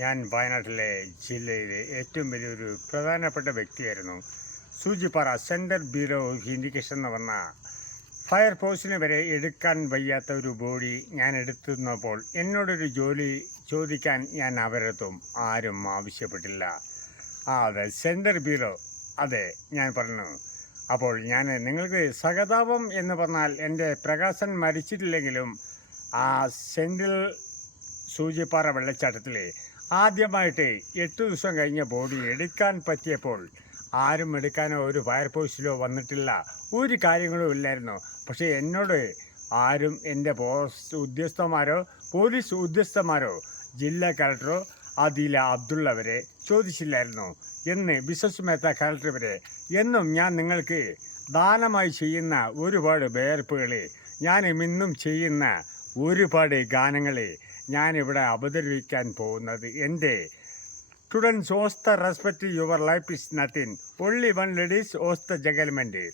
ഞാൻ വയനാട്ടിലെ ജില്ലയിലെ ഏറ്റവും വലിയൊരു പ്രധാനപ്പെട്ട വ്യക്തിയായിരുന്നു. Soochippara central bureau of indication എന്ന് പറഞ്ഞ ഫയർ ഫോഴ്സിന് വരെ എടുക്കാൻ വയ്യാത്ത ഒരു ബോഡി ഞാൻ എടുത്തുന്നപ്പോൾ എന്നോടൊരു ജോലി ചോദിക്കാൻ ഞാൻ അവരെത്തും ആരും ആവശ്യപ്പെട്ടില്ല. അതെ, സെൻട്രൽ ബ്യൂറോ, അതെ ഞാൻ പറഞ്ഞു. അപ്പോൾ ഞാൻ നിങ്ങൾക്ക് സഹതാപം എന്ന് പറഞ്ഞാൽ എൻ്റെ പ്രകാശൻ മരിച്ചിട്ടില്ലെങ്കിലും ആ സെൻട്രൽ സൂചിപ്പാറ വെള്ളച്ചാട്ടത്തിൽ ആദ്യമായിട്ട് 8 ദിവസം കഴിഞ്ഞ ബോഡി എടുക്കാൻ പറ്റിയപ്പോൾ ആരും എടുക്കാനോ ഒരു ഫയർഫോഴ്സിലോ വന്നിട്ടില്ല, ഒരു കാര്യങ്ങളും ഇല്ലായിരുന്നു. പക്ഷേ എന്നോട് ആരും എൻ്റെ പോലീസ് ഉദ്യോഗസ്ഥന്മാരോ ജില്ലാ കളക്ടറോ ആദില അബ്ദുള്ള വരെ ചോദിച്ചില്ലായിരുന്നു. എന്ന് ബിശ്വസ് മേത്ത കളക്ടർ വരെ എന്നും ഞാൻ നിങ്ങൾക്ക് ദാനമായി ചെയ്യുന്ന ഒരുപാട് വേർപ്പുകൾ, ഞാനും ഇന്നും ചെയ്യുന്ന ഒരുപാട് ഗാനങ്ങൾ ഞാനിവിടെ അവതരിപ്പിക്കാൻ പോകുന്നത് എൻ്റെ students owes the respect your life is nothing, only one ladies owes the judgement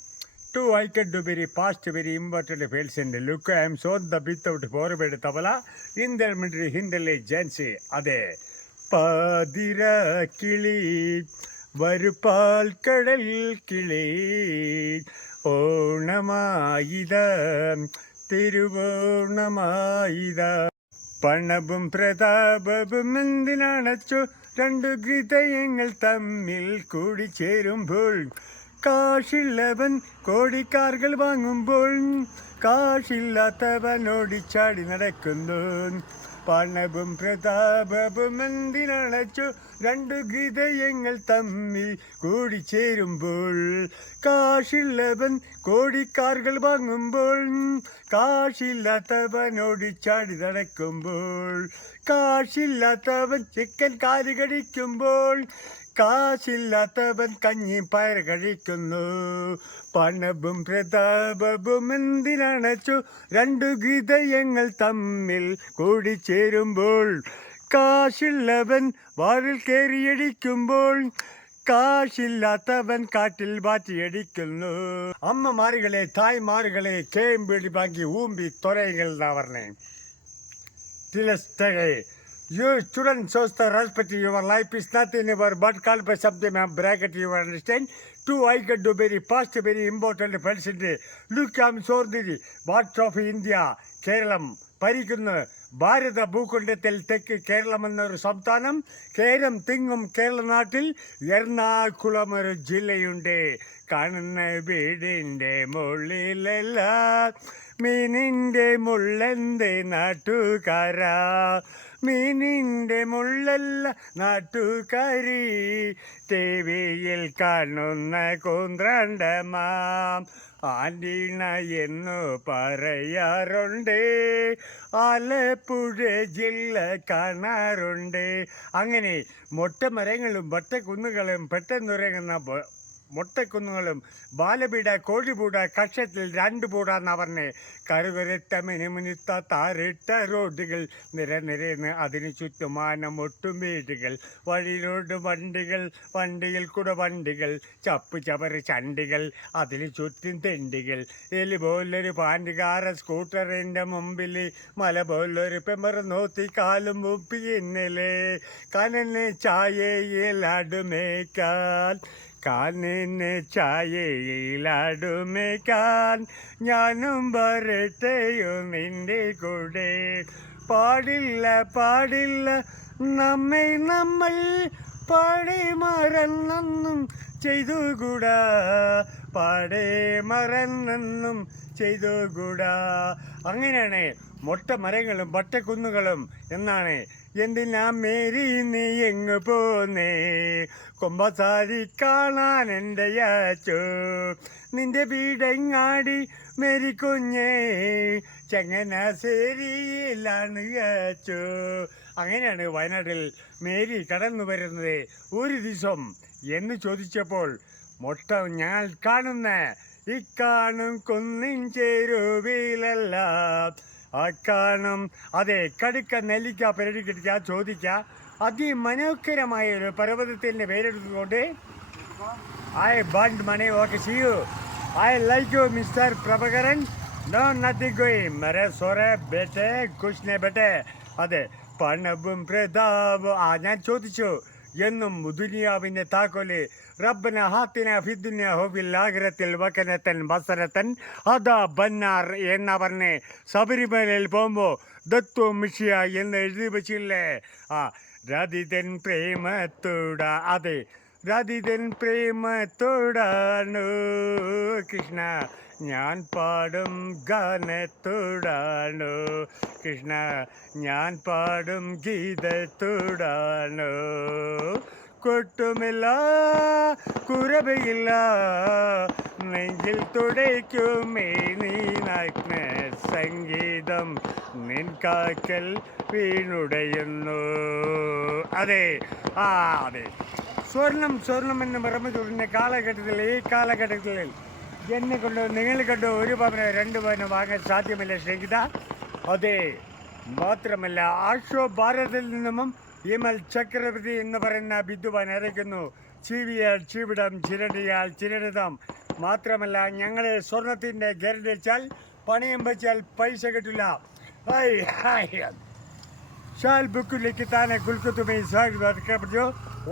to I can do very fast very important fails and look I am so the without forward തബല in the military ഹിൻഡലി ജൻസി. അതെ, പാതിര കിളി വരുപാൽ കടൽ കിളി ഓണമായിത തിരുവോണമായിത പണവും പ്രതാപവും എന്തിനണച്ചു രണ്ടു ഹൃദയങ്ങൾ തമ്മിൽ കൂടിച്ചേരുമ്പോൾ കാശുള്ളവൻ കോടിക്കാറുകൾ വാങ്ങുമ്പോൾ കാശില്ലാത്തവൻ ഓടിച്ചാടി നടക്കുന്നു. പണവും പ്രതാപവും എന്തിനണച്ചു രണ്ടു ഹൃദയങ്ങൾ തമ്മിൽ കൂടിച്ചേരുമ്പോൾ കാശുള്ളവൻ കോടിക്കാറുകൾ വാങ്ങുമ്പോൾ കാശില്ലാത്തവൻ ഓടിച്ചാടി നടക്കുമ്പോൾ കാശില്ലാത്തവൻ ചിക്കൻ കാല് കടിക്കുമ്പോൾ കാശില്ലാത്തവൻ കഞ്ഞി പയർ കഴിക്കുന്നു. പണവും പ്രതാപവും എന്തിനണച്ചു രണ്ടു ഹൃദയങ്ങൾ തമ്മിൽ കൂടിച്ചേരുമ്പോൾ കാശുള്ളവൻ വാറിൽ കയറിയടിക്കുമ്പോൾ കാശില്ലാത്തവൻ കാട്ടിൽ ബാറ്റിയടിക്കുന്നു. അമ്മമാരുകളെ തായ്മാരുകളെ കേമ്പിടി ബാക്കി ഊമ്പി തൊരയുകൾ എന്നാ പറഞ്ഞേ. You students shows the respect your life is nothing your but call by something bracket you understand. Two I can do very fast very important percent. Look I'm sorry what of India Keralam ഭരിക്കുന്ന ഭാരത ഭൂഖണ്ഡത്തിൽ തെക്ക് കേരളം എന്നൊരു സംസ്ഥാനം, കേരം തിങ്ങും കേരള നാട്ടിൽ എറണാകുളം ഒരു ജില്ലയുണ്ട്. കാണുന്ന വീടിൻ്റെ മുള്ളിലല്ല മീനിൻ്റെ മുള്ളെന്തേ നാട്ടുകാരാ, മീനിൻ്റെ മുള്ളല്ല നാട്ടുകാരി, ടിവിയിൽ കാണുന്ന കൂന്ത്രണ്ടമാം ആൻറ്റീണ എന്നു പറയാറുണ്ട്, ആലപ്പുഴ ജില്ല കാണാറുണ്ട്. അങ്ങനെ മൊട്ടമരങ്ങളും വട്ടക്കുന്നുകളും പെട്ടെന്നുറങ്ങുന്ന മൊട്ടക്കുന്നുകളും ബാലപീട കോഴിപൂട കക്ഷത്തിൽ 2 പൂടാന്നാ പറഞ്ഞേ. കരുകരട്ട മിനുമിനുത്ത താറിട്ട റോഡുകൾ നിരനിരന്ന് അതിനു ചുറ്റുമാനം ഒട്ടും വീടുകൾ, വഴിയിലോട്ട് വണ്ടികൾ, വണ്ടിയിൽ കൂടെ വണ്ടികൾ, ചപ്പ് ചവറ് ചണ്ടികൾ, അതിന് ചുറ്റും തെണ്ടികൾ, എലി പോലൊരു പാൻറ്റുകാര സ്കൂട്ടറിൻ്റെ മുമ്പിൽ മല പോലൊരു പെമർ നോത്തി കാലും മുപ്പി ഇന്നലെ കനന് ചായയിലടുമേക്കാൻ കാനിന് ചായയിലടുമേക്കാൻ ഞാനും വരട്ടെയോ നിന്റെ കൂടെ. പാടില്ല പാടില്ല നമ്മൾ പാടി മറന്നൊന്നും ചെയ്തുകൂടാ, പാടേ മറന്നൊന്നും ചെയ്തുകൂടാ. അങ്ങനെയാണ് മൊട്ടമരങ്ങളും വട്ടക്കുന്നുകളും എന്നാണ്. എന്തിനാ മേരി നീ എങ്ങ് പോന്നേ, കൊമ്പസാരി കാണാൻ എൻ്റെ യാച്ചോ, നിന്റെ വീടെങ്ങാടി മേരി കുഞ്ഞേ ചങ്ങനാശ്ശേരിയിലാണ് യാച്ചോ. അങ്ങനെയാണ് വയനാട്ടിൽ മേരി കടന്നു വരുന്നത്. ഒരു ദിവസം എന്ന് ചോദിച്ചപ്പോൾ മൊട്ട ഞാൻ കാണുന്ന ഇക്കാണും കുന്നിൻ ചേരുവിലല്ല കാണും അതെ കടുക്ക നെല്ലിക്ക പെരടിക്കിട്ടിക്ക ചോദിക്കുക അതിമനോഹരമായ ഒരു പർവ്വതത്തിൻ്റെ പേരെടുത്തുകൊണ്ട് I want money okay see you I like you mister Prabhakaran no nothing going മരെ സോറെ ബേട്ടെ കുछ नहीं बेटे. അതെ, പണവും പ്രതാപവും ഞാൻ ചോദിച്ചു എന്നും ദുനിയാവിന്റെ താക്കോല് റബ്ബന ഹാത്തിന ഫിദ്ദുനിയ ഹുഫിൽ ആഖിറത്തിൽ വകനതൻ ബസറതൻ അതാ ബന്നാർ എന്നാ പറഞ്ഞേ. ശബരിമലയിൽ പോകുമ്പോ ദത്തു മിഷിയ എന്ന് എഴുതി വെച്ചില്ലേ? രതിതൻ പ്രേമത്തോട, അതെ രതിതൻ പ്രേമത്തോടാണോ കൃഷ്ണ ഞാൻ പാടും ഗാനത്തോടാണോ കൃഷ്ണ ഞാൻ പാടും ഗീതത്തോടാണോ? കൊട്ടുമില്ല കുറവയില്ല നെഞ്ചിൽ തുടയ്ക്കുമേ നീ നഗ്ന സംഗീതം നിൻ കാക്കൽ വീണുടയുന്നു. അതെ അതെ, സ്വർണം എന്ന് മറന്നു കാലഘട്ടത്തിൽ, ഈ കാലഘട്ടത്തിൽ എന്നെ കൊണ്ട് നിങ്ങളെ കൊണ്ട് 1 പവന് 2 പവന് വാങ്ങാൻ സാധ്യമല്ല സ്നേഹിത. അതെ, മാത്രമല്ല ആഷോ ഭാരതത്തിൽ നിന്നും വിമൽ ചക്രവർത്തി എന്ന് പറയുന്ന വിദ്വാൻ ഇറക്കുന്നു. ചീവിയാൽ ചീവിടം, ചിരടിയാൽ ചിരടിതം. മാത്രമല്ല ഞങ്ങളെ സ്വർണത്തിൻ്റെ ഗ്യാരണ്ടി വെച്ചാൽ പണയം വെച്ചാൽ പൈസ കിട്ടില്ല. ഷാൽ ബുക്കിലേക്ക് താനെ കുൽക്കുത്തുമേ സാഹിബ്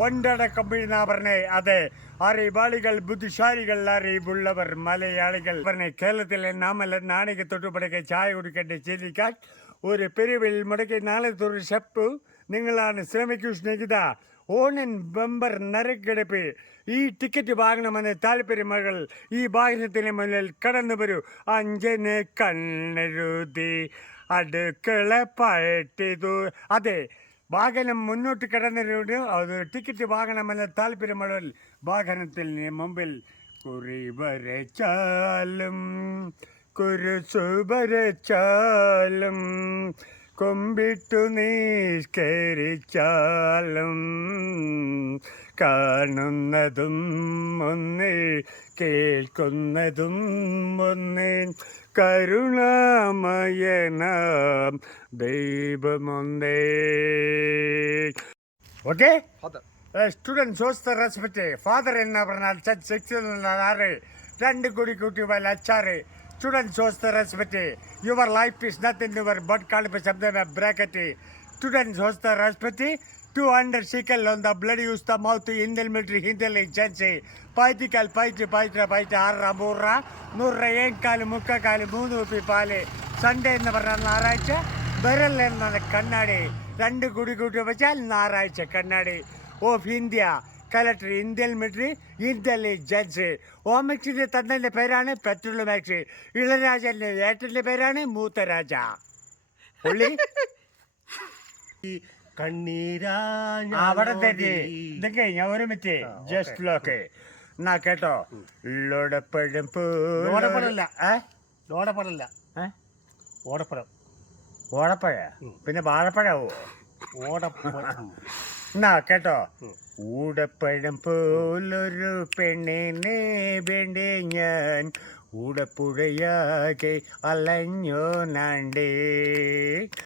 ഒണ്ടട കമ്പനി എന്നാ പറഞ്ഞേ. അതെ, അറിവാളികൾ ബുദ്ധിശാലികൾ അറിവുള്ളവർ മലയാളികൾ പറഞ്ഞേ. കേരളത്തിലെ നാമല്ല നാണിക തൊട്ടുപടക്കെ ചായ കുടിക്കട്ടെ ചിരിക്കാൻ ഒരു പെരുവിൽ മുടക്കി നാളെ തൊരു ഷെപ്പ് നിങ്ങളാണ്. ശ്രമിക്കൂ സ്നേഹിത. ഓണൻ ബമ്പർ നറുക്കെടുപ്പ്. ഈ ടിക്കറ്റ് വാങ്ങണമെന്ന് താല്പര്യമകൾ ഈ വാഹനത്തിന് മുന്നിൽ കടന്നു വരൂ. 5 കണ്ണെഴുതി അടുക്കള പഴട്ടിതു. അതെ, വാഹനം മുന്നോട്ട് കടന്നിട്ട് അത് ടിക്കറ്റ് വാങ്ങണമെന്ന് താല്പര്യമുള്ള വാഹനത്തിന് മുമ്പിൽ കുറി വരച്ചാലും കുരിശു വരച്ചാലും കൊമ്പിട്ടു നിസ്കരിച്ചാലും കാണുന്നതും ഒന്ന് കേൾക്കുന്നതും ഒന്ന് കരുണാമയനാം ദൈവമൊന്നേ. Okay, student shows the respect. Father എന്ന് പറഞ്ഞാൽ ചർച്ച് 2 കോടി കൂട്ടി വല്ല അച്ചാറ്. Student shows the respect. Your life is nothing to your but called by something a bracket. Student shows the respect. 200 shekel on the blood use the mouth in the military intelligence. Paitical paita arra burra. Nurra enkal mukkakal moonu pipale. Sunday in the Naraicha. Beryl and the Kannadi. 2 Kudu Vachal Naraicha Kannadi of India. Collector Indian military intelligence. ഓമക്സിന്റെ തന്നലിന്റെ പേരാണ് പെട്രോളുമാക്സ്. ഇളരാജന്റെ ഏട്ടന്റെ പേരാണ് മൂത്തരാജ. പുള്ളി അവിടെ തന്നെ ഇതൊക്കെ ഞാൻ ഒരു minute just lock എന്നാ കേട്ടോ. ലോടപ്പഴം ഓടപ്പഴല്ല, ലോടപ്പഴല്ല, ഓടപ്പഴം. ഓടപ്പഴ പിന്നെ വാഴപ്പഴാവോ? ഓടപ്പഴം എന്നാ കേട്ടോ. ഊടപ്പഴം പോലൊരു പെണ്ണിനെ വേണ്ടി ഞാൻ ഊടപ്പുഴയാകെ അലഞ്ഞോ നാണ്ടേ.